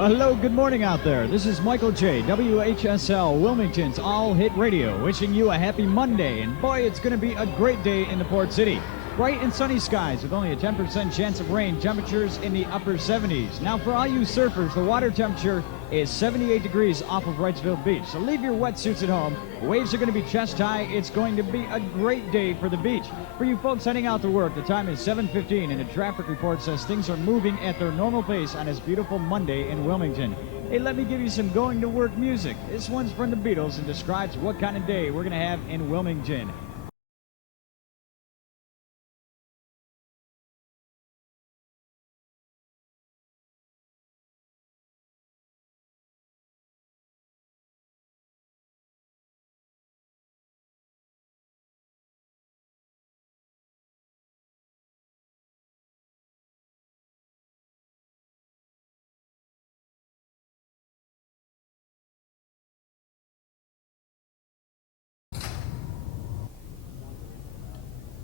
Well, hello, good morning out there. This is Michael J., WHSL, Wilmington's all-hit radio, wishing you a happy Monday. And boy, it's going to be a great day in the Port City. Bright and sunny skies with only a 10% chance of rain, temperatures in the upper 70s. Now, for all you surfers, the water temperature is 78 degrees off of Wrightsville Beach. So leave your wetsuits at home. The waves are going to be chest high. It's going to be a great day for the beach. For you folks heading out to work, the time is 7:15, and the traffic report says things are moving at their normal pace on this beautiful Monday in Wilmington. Hey, let me give you some going to work music. This one's from the Beatles and describes what kind of day we're going to have in Wilmington.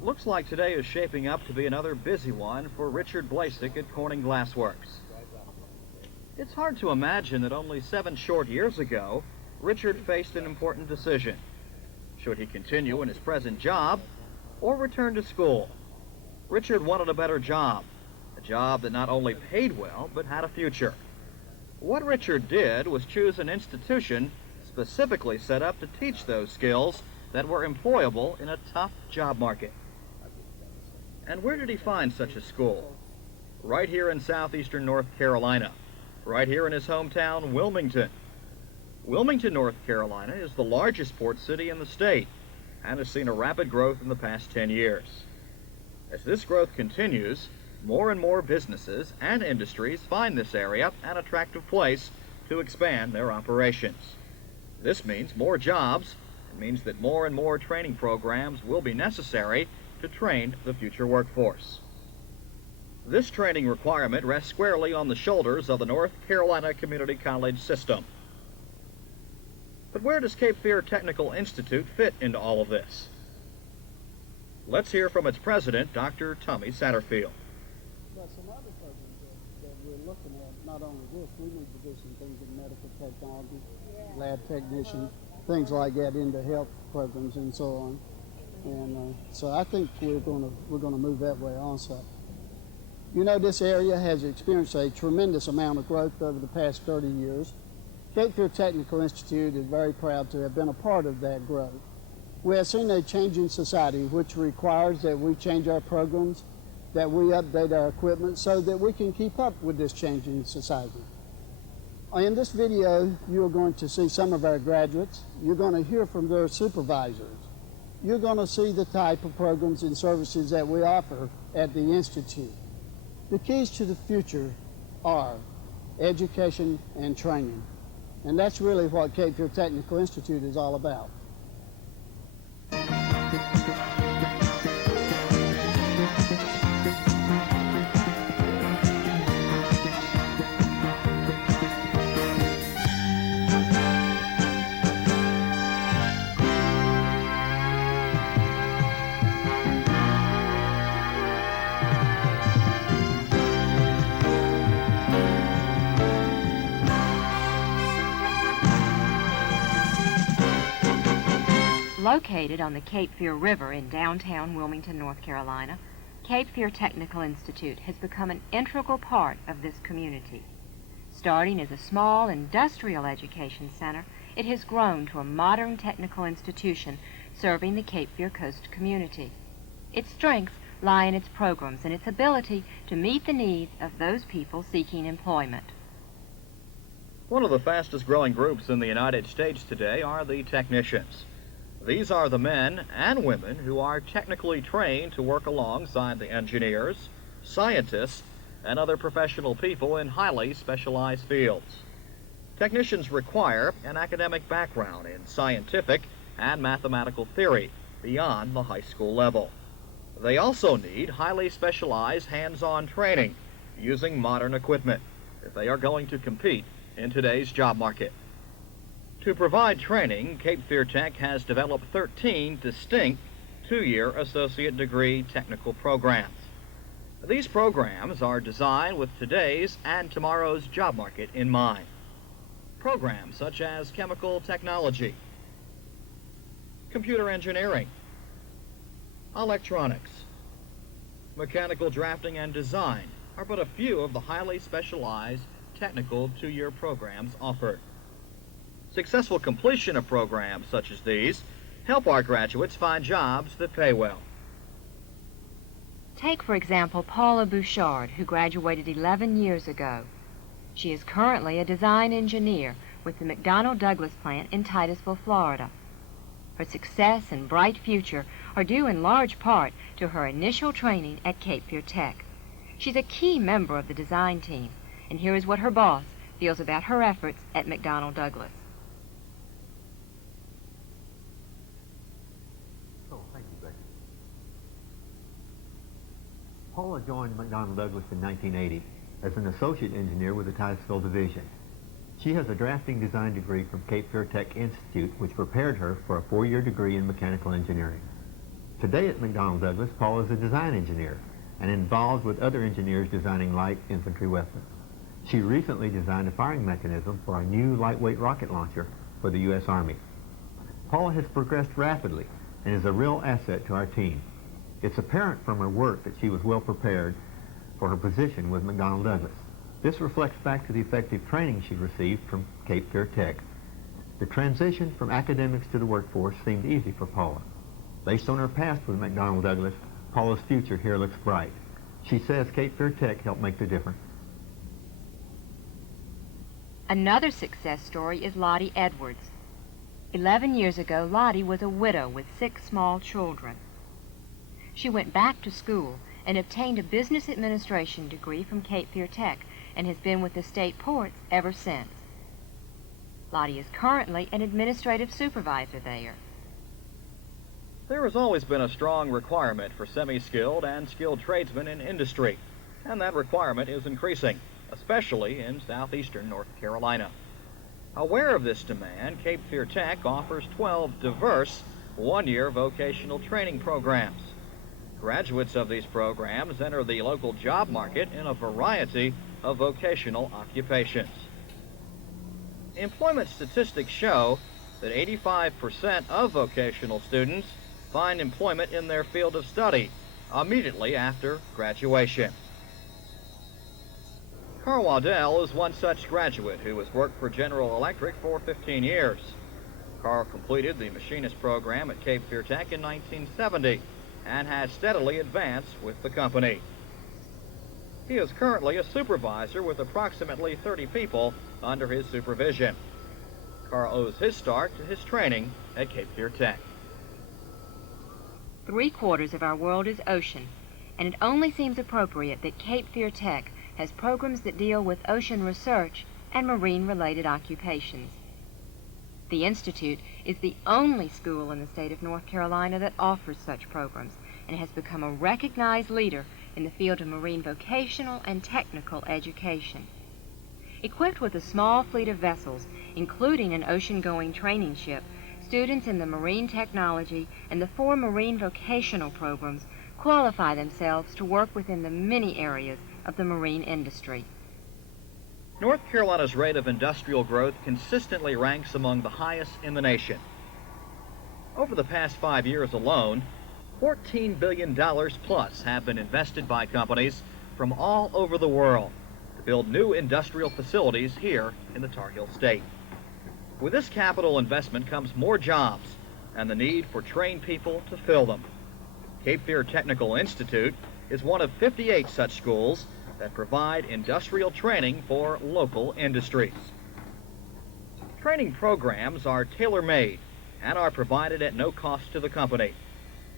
Looks like today is shaping up to be another busy one for Richard Blasek at Corning Glassworks. It's hard to imagine that only 7 short years ago, Richard faced an important decision. Should he continue in his present job or return to school? Richard wanted a better job, a job that not only paid well, but had a future. What Richard did was choose an institution specifically set up to teach those skills that were employable in a tough job market. And where did he find such a school? Right here in southeastern North Carolina, right here in his hometown, Wilmington. Wilmington, North Carolina is the largest port city in the state and has seen a rapid growth in the past 10 years. As this growth continues, more and more businesses and industries find this area an attractive place to expand their operations. This means more jobs. It means that more and more training programs will be necessary to train the future workforce. This training requirement rests squarely on the shoulders of the North Carolina Community College system. But where does Cape Fear Technical Institute fit into all of this? Let's hear from its president, Dr. Tommy Satterfield. But some other programs that we're looking at, not only this, we need to do some things in medical technology, lab technician, things like that into health programs and so on. And so I think we're going to move that way also. You know, this area has experienced a tremendous amount of growth over the past 30 years. Cape Fear Technical Institute is very proud to have been a part of that growth. We have seen a changing society which requires that we change our programs, that we update our equipment so that we can keep up with this changing society. In this video, you're going to see some of our graduates. You're going to hear from their supervisors. You're going to see the type of programs and services that we offer at the Institute. The keys to the future are education and training. And that's really what Cape Fear Technical Institute is all about. Located on the Cape Fear River in downtown Wilmington, North Carolina, Cape Fear Technical Institute has become an integral part of this community. Starting as a small industrial education center, it has grown to a modern technical institution serving the Cape Fear Coast community. Its strengths lie in its programs and its ability to meet the needs of those people seeking employment. One of the fastest growing groups in the United States today are the technicians. These are the men and women who are technically trained to work alongside the engineers, scientists, and other professional people in highly specialized fields. Technicians require an academic background in scientific and mathematical theory beyond the high school level. They also need highly specialized hands-on training using modern equipment if they are going to compete in today's job market. To provide training, Cape Fear Tech has developed 13 distinct 2-year associate degree technical programs. These programs are designed with today's and tomorrow's job market in mind. Programs such as chemical technology, computer engineering, electronics, mechanical drafting and design are but a few of the highly specialized technical two-year programs offered. Successful completion of programs such as these help our graduates find jobs that pay well. Take, for example, Paula Bouchard, who graduated 11 years ago. She is currently a design engineer with the McDonnell Douglas plant in Titusville, Florida. Her success and bright future are due in large part to her initial training at Cape Fear Tech. She's a key member of the design team, and here is what her boss feels about her efforts at McDonnell Douglas. Oh, thank you, Becky. Paula joined McDonnell Douglas in 1980 as an associate engineer with the Titusville division. She has a drafting design degree from Cape Fear Tech Institute, which prepared her for a 4-year degree in mechanical engineering. Today at McDonnell Douglas, Paula is a design engineer and involved with other engineers designing light infantry weapons. She recently designed a firing mechanism for a new lightweight rocket launcher for the U.S. Army. Paula has progressed rapidly and is a real asset to our team. It's apparent from her work that she was well prepared for her position with McDonnell Douglas. This reflects back to the effective training she received from Cape Fear Tech. The transition from academics to the workforce seemed easy for Paula. Based on her past with McDonnell Douglas, Paula's future here looks bright. She says Cape Fear Tech helped make the difference. Another success story is Lottie Edwards. 11 years ago, Lottie was a widow with 6 small children. She went back to school and obtained a business administration degree from Cape Fear Tech and has been with the state ports ever since. Lottie is currently an administrative supervisor there. There has always been a strong requirement for semi-skilled and skilled tradesmen in industry, and that requirement is increasing, especially in southeastern North Carolina. Aware of this demand, Cape Fear Tech offers 12 diverse one-year vocational training programs. Graduates of these programs enter the local job market in a variety of vocational occupations. Employment statistics show that 85% of vocational students find employment in their field of study immediately after graduation. Carl Waddell is one such graduate who has worked for General Electric for 15 years. Carl completed the machinist program at Cape Fear Tech in 1970 and has steadily advanced with the company. He is currently a supervisor with approximately 30 people under his supervision. Carl owes his start to his training at Cape Fear Tech. 3/4 of our world is ocean, and it only seems appropriate that Cape Fear Tech has programs that deal with ocean research and marine-related occupations. The Institute is the only school in the state of North Carolina that offers such programs and has become a recognized leader in the field of marine vocational and technical education. Equipped with a small fleet of vessels, including an ocean-going training ship, students in the marine technology and the 4 marine vocational programs qualify themselves to work within the many areas of the marine industry. North Carolina's rate of industrial growth consistently ranks among the highest in the nation. Over the past 5 years alone, $14 billion plus have been invested by companies from all over the world to build new industrial facilities here in the Tar Heel State. With this capital investment comes more jobs and the need for trained people to fill them. Cape Fear Technical Institute is one of 58 such schools that provide industrial training for local industries. Training programs are tailor-made and are provided at no cost to the company.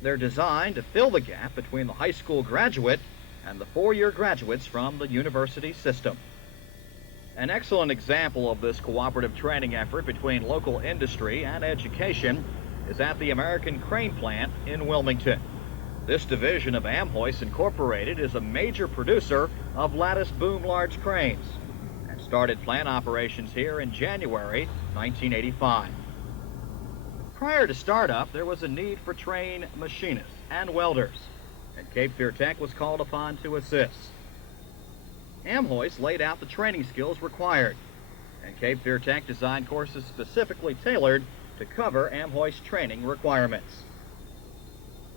They're designed to fill the gap between the high school graduate and the 4-year graduates from the university system. An excellent example of this cooperative training effort between local industry and education is at the American Crane Plant in Wilmington. This division of Amhoist Incorporated is a major producer of lattice boom large cranes and started plant operations here in January 1985. Prior to startup, there was a need for trained machinists and welders. and Cape Fear Tech was called upon to assist. Amhoist laid out the training skills required, and Cape Fear Tech designed courses specifically tailored to cover Amhoist training requirements.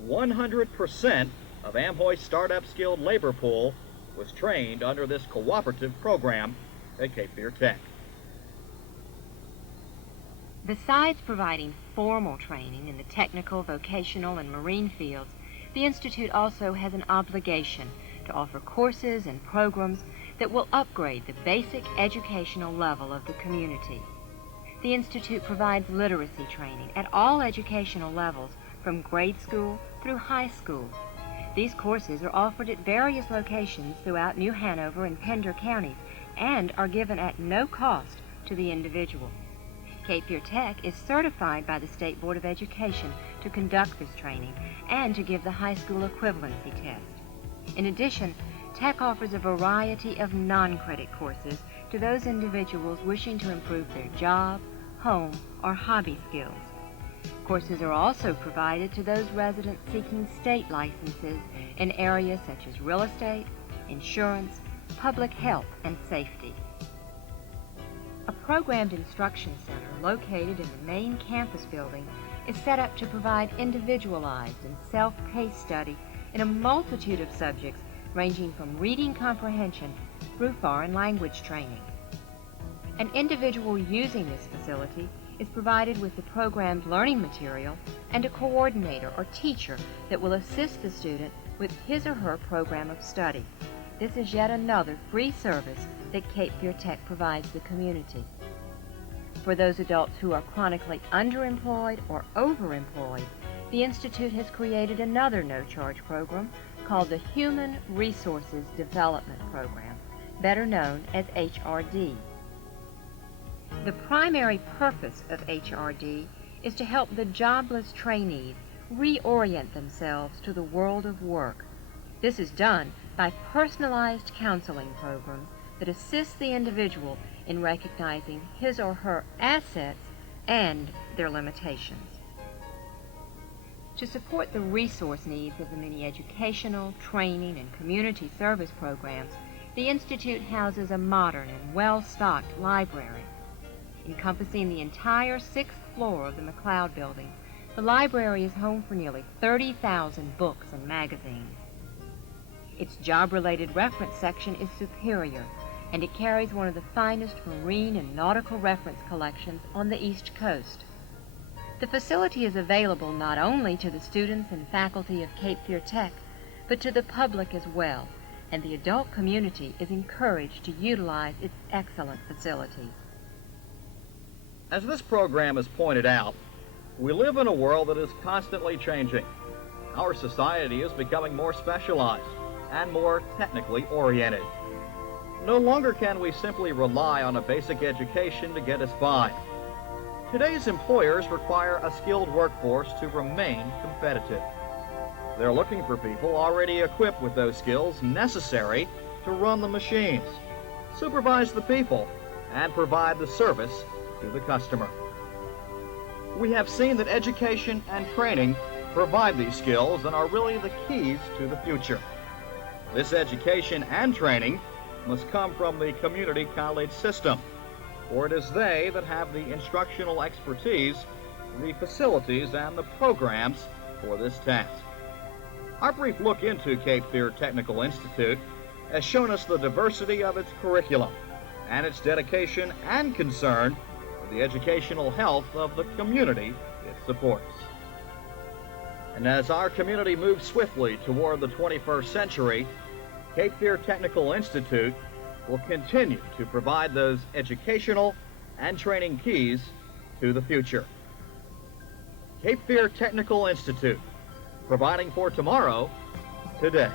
100% of Amhoist startup skilled labor pool was trained under this cooperative program at Cape Fear Tech. Besides providing formal training in the technical, vocational, and marine fields, the Institute also has an obligation to offer courses and programs that will upgrade the basic educational level of the community. The Institute provides literacy training at all educational levels, from grade school through high school. These courses are offered at various locations throughout New Hanover and Pender counties and are given at no cost to the individual. Cape Fear Tech is certified by the State Board of Education to conduct this training and to give the high school equivalency test. In addition, Tech offers a variety of non-credit courses to those individuals wishing to improve their job, home, or hobby skills. Courses are also provided to those residents seeking state licenses in areas such as real estate, insurance, public health, and safety. A programmed instruction center located in the main campus building is set up to provide individualized and self-paced study in a multitude of subjects ranging from reading comprehension through foreign language training. An individual using this facility is provided with the programmed learning material and a coordinator or teacher that will assist the student with his or her program of study. This is yet another free service that Cape Fear Tech provides the community. For those adults who are chronically underemployed or overemployed, the Institute has created another no-charge program called the Human Resources Development Program, better known as HRD. The primary purpose of HRD is to help the jobless trainees reorient themselves to the world of work. This is done by personalized counseling programs that assist the individual in recognizing his or her assets and their limitations. To support the resource needs of the many educational, training, and community service programs, the Institute houses a modern and well-stocked library. Encompassing the entire 6th floor of the McLeod building, the library is home for nearly 30,000 books and magazines. Its job-related reference section is superior, and it carries one of the finest marine and nautical reference collections on the East Coast. The facility is available not only to the students and faculty of Cape Fear Tech, but to the public as well, and the adult community is encouraged to utilize its excellent facilities. As this program has pointed out, we live in a world that is constantly changing. Our society is becoming more specialized and more technically oriented. No longer can we simply rely on a basic education to get us by. Today's employers require a skilled workforce to remain competitive. They're looking for people already equipped with those skills necessary to run the machines, supervise the people, and provide the service to the customer. We have seen that education and training provide these skills and are really the keys to the future. This education and training must come from the community college system, for it is they that have the instructional expertise, the facilities, and the programs for this task. Our brief look into Cape Fear Technical Institute has shown us the diversity of its curriculum and its dedication and concern for the educational health of the community it supports. And as our community moves swiftly toward the 21st century, Cape Fear Technical Institute will continue to provide those educational and training keys to the future. Cape Fear Technical Institute, providing for tomorrow, today.